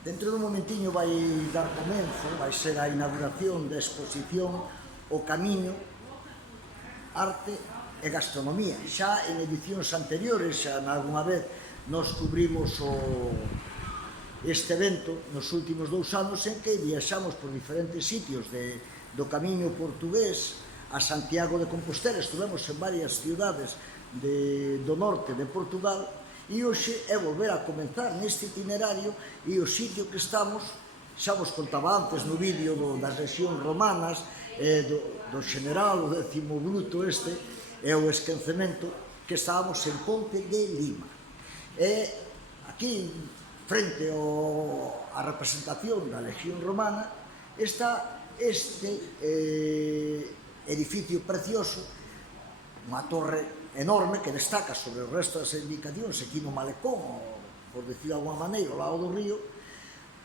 Dentro dun momentiño vai dar comenzo, vai ser a inauguración da exposición O Camiño, Arte e Gastronomía. Xa en edicións anteriores, xa nalgúna vez nos cubrimos este evento nos últimos 2 anos en que viaxamos por diferentes sitios do Camiño portugués a Santiago de Compostela. Estuvemos en varias ciudades do norte de Portugal e hoxe é volver a comenzar neste itinerario e o sitio que estamos, xa vos contaba antes no vídeo das rexións romanas, do general, o 10º Bruto este, é o esquecemento que estábamos en Ponte de Lima. E aquí, frente á representación da legión romana, está este edificio precioso, unha torre enorme que destaca sobre o resto das edificacións aquí no malecón, por decir de alguma maneira, ao lado do río,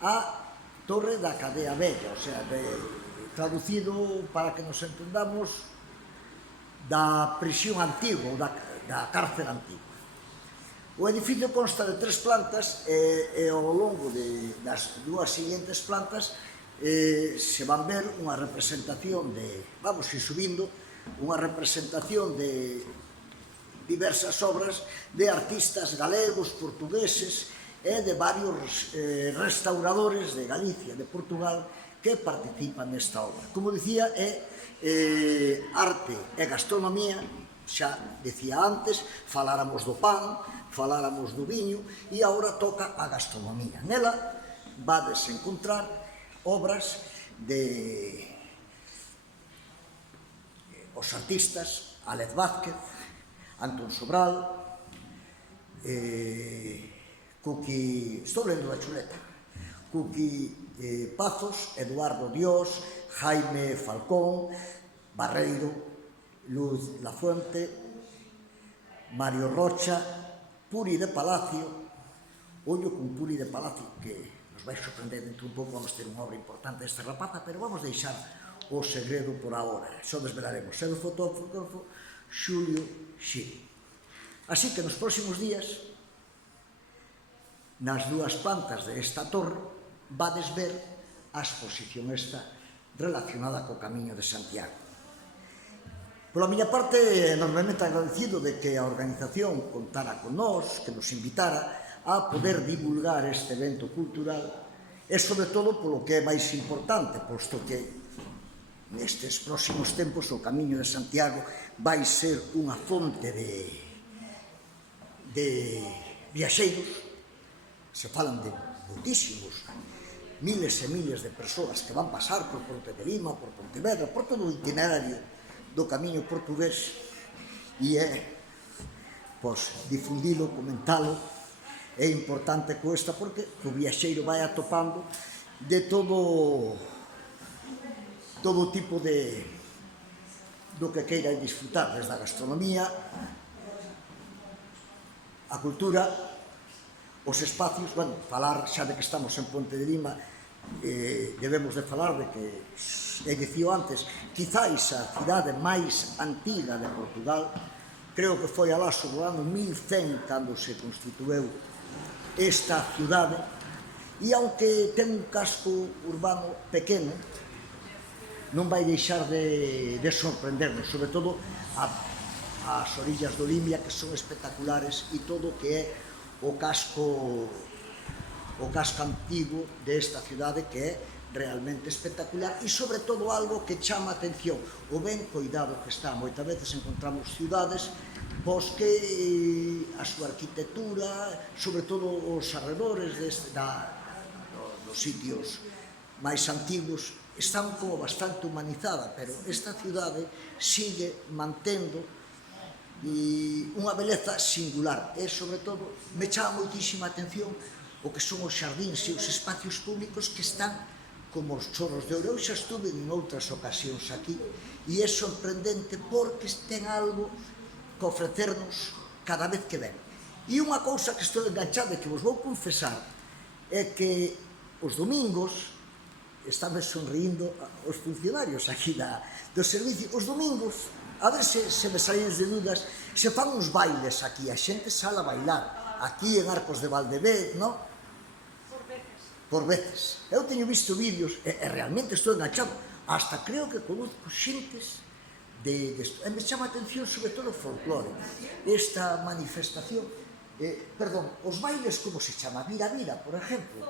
a Torre da Cadea Vella, o sea, traducido para que nos entendamos, da prisión antigua, da cárcel antigua. O edificio consta de 3 plantas e ao longo das 2 seguintes plantas se van ver unha representación vamos ir subindo, unha representación de diversas obras de artistas galegos, portugueses e de varios restauradores de Galicia, de Portugal, que participan nesta obra. Como dicía, é arte e gastronomía, xa dicía antes, faláramos do pan, faláramos do viño, e agora toca a gastronomía. Nela vades encontrar obras de os artistas Ález Vázquez, Antón Sobral, estou lendo da chuleta, Cuqui Pazos, Eduardo Dios, Jaime Falcón, Barreiro, Luz Lafuente, Mario Rocha, Puri de Palacio, ollo con Puri de Palacio, que nos vai sorprender dentro un pouco, vamos ter unha obra importante desta rapaza, pero vamos deixar o segredo por agora, só desvelaremos. É o fotógrafo Xulio Xil. Así que nos próximos días, nas 2 plantas desta torre, vades ver a exposición esta relacionada co Camiño de Santiago. Pola miña parte, enormemente agradecido de que a organización contara con nós, que nos invitara a poder divulgar este evento cultural e, sobre todo, polo que é máis importante, posto que nestes próximos tempos o Camiño de Santiago vai ser unha fonte de viaxeiros. Se falan de moitísimos, miles e miles de persoas que van pasar por Ponte de Lima, por Pontevedra, por todo o itinerario do Camiño portugués, e é difundilo, comentalo, é importante costa porque o viaxeiro vai atopando de todo tipo do que queira disfrutar, desde a gastronomía, a cultura, os espacios. Bueno, falar xa de que estamos en Ponte de Lima, debemos de falar de que, dicío antes, quizáis a cidade máis antiga de Portugal, creo que foi alá sobre o ano 1100 cando se constitueu esta cidade, e aunque ten un casco urbano pequeno, non vai deixar de sorprendernos, sobre todo as orillas do Limia, que son espectaculares, e todo o que é o casco antigo desta cidade, que é realmente espectacular, e sobre todo algo que chama a atención, o ben coidado que está. Moitas veces encontramos cidades que a súa arquitectura, sobre todo os arredores dos sitios máis antigos, están como bastante humanizada, pero esta cidade sigue mantendo unha beleza singular, e sobre todo me chama moitísima atención o que son os xardíns e os espacios públicos que están como os chorros de ouro. Eu xa estuve en outras ocasións aquí e é sorprendente porque ten algo que ofrecernos cada vez que ven. E unha cousa que estou enganchada e que vos vou confesar é que os domingos, están sonrindo os funcionarios aquí do servicio, os domingos, a ver se me saídes de dudas, se fan uns bailes aquí, a xente sale a bailar, aquí en Arcos de Valdevez, non? por veces. Eu teño visto vídeos e realmente estou enganchado. Hasta creo que conozco xentes e me chama a atención sobre todo o folclore. Esta manifestación, perdón, os bailes como se chama? Vira-vira, por exemplo.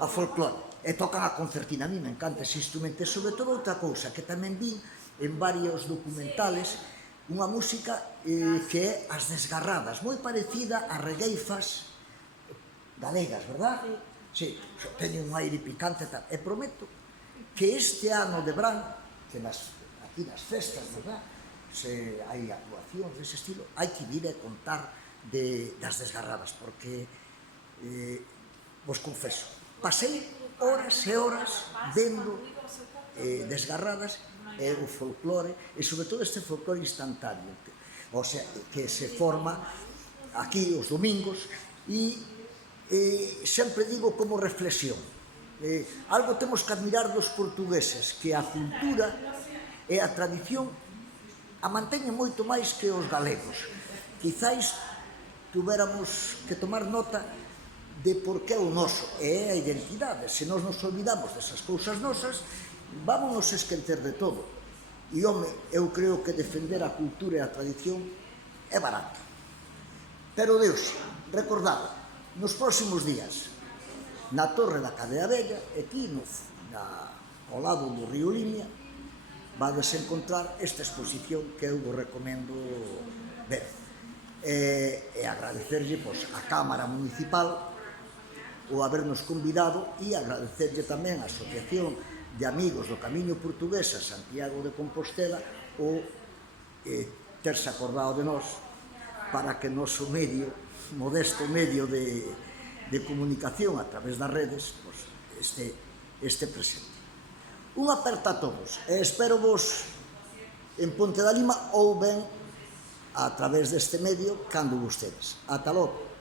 A folclore. E tocan a concertina. A mí me encanta ese instrumento. E sobre todo outra cousa que tamén vi en varios documentales, unha música que é as desgarradas, moi parecida a regueifas galegas, verdad? Sí, teñen un aire picante e tal. E prometo que este ano de Brán, que aquí nas festas, verdad, se hai actuacións dese estilo, hai que vir a contar das desgarradas, porque vos confeso, pasei horas e horas vendo desgarradas e o folclore, e sobre todo este folclore instantáneo, o sea, que se forma aquí os domingos, e sempre digo como reflexión, algo temos que admirar dos portugueses, que a cultura e a tradición a manteñen moito máis que os galegos. Quizáis tuveramos que tomar nota de por que é o noso, e é a identidade. Se nós nos olvidamos desas cousas nosas, vámonos esquecer de todo. E, home, eu creo que defender a cultura e a tradición é barato. Pero, Deus, recordade, nos próximos días, na Torre da Cadea Vella, aquí ao lado do río Limia, vades encontrar esta exposición que eu vos recomendo ver. E agradecerlle a Cámara Municipal o habernos convidado e agradecerlle tamén a Asociación de Amigos do Camiño Portugués a Santiago de Compostela o terse acordado de nós para que noso medio, modesto medio de comunicación a través das redes, este presente. Unha aperta a todos e espero vos en Ponte da Lima ou ben a través deste medio cando vostedes. Ata logo.